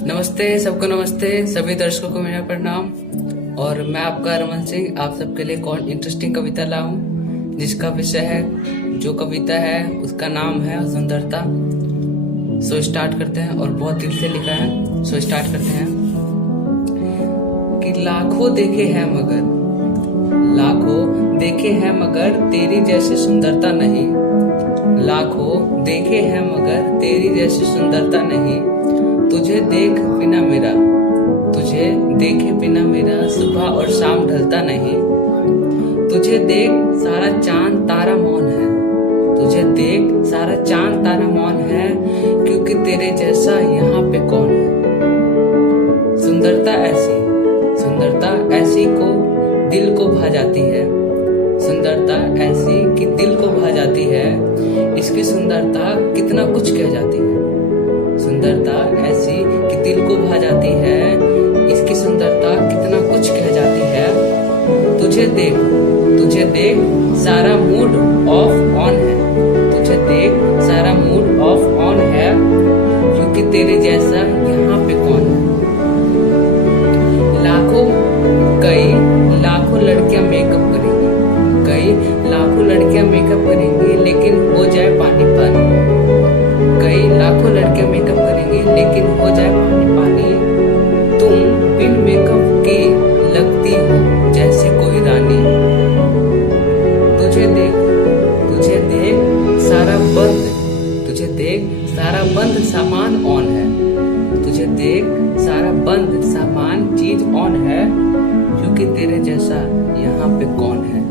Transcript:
नमस्ते सबको, नमस्ते सभी दर्शकों को मेरा प्रणाम। और मैं आपका रमन सिंह आप सबके लिए कौन इंटरेस्टिंग कविता लाऊं, जिसका विषय है, जो कविता है उसका नाम है सुंदरता। सो स्टार्ट करते हैं, और बहुत दिल से लिखा है। सो स्टार्ट करते हैं कि लाखों देखे हैं मगर तेरी जैसी सुंदरता नहीं। लाखों देखे हैं मगर तेरी जैसी सुंदरता नहीं। तुझे देखे बिना मेरा सुबह और शाम ढलता नहीं। तुझे देख सारा चांद तारा मौन है। तुझे देख सारा चांद तारा मौन है, क्योंकि तेरे जैसा यहाँ पे कौन है। सुंदरता ऐसी को दिल को भा जाती है। सुंदरता ऐसी कि दिल को भा जाती है। इसकी सुंदरता कितना कुछ कह जाती है। सुंदरता ऐसी कि दिल को भा जाती है। इसकी सुंदरता कितना कुछ कह जाती है। तुझे देख सारा मूड ऑफ ऑन है। तुझे देख सारा मूड ऑफ ऑन है, क्योंकि तेरे जैसा यहाँ पे कौन है। लाखों लड़कियां मेकअप करेंगी, लेकिन हो जाए पानी पानी। कई लाखों लड़कियां मेकअप करेंगी, लेकिन हो जाए पानी पानी। तुम बिन मेकअप के लगती हो जैसे कोई रानी। तुझे देख सारा बंद सामान ऑन है। तुझे देख सारा बंद सामान चीज ऑन है, क्योंकि तेरे जैसा यहाँ पे कौन है।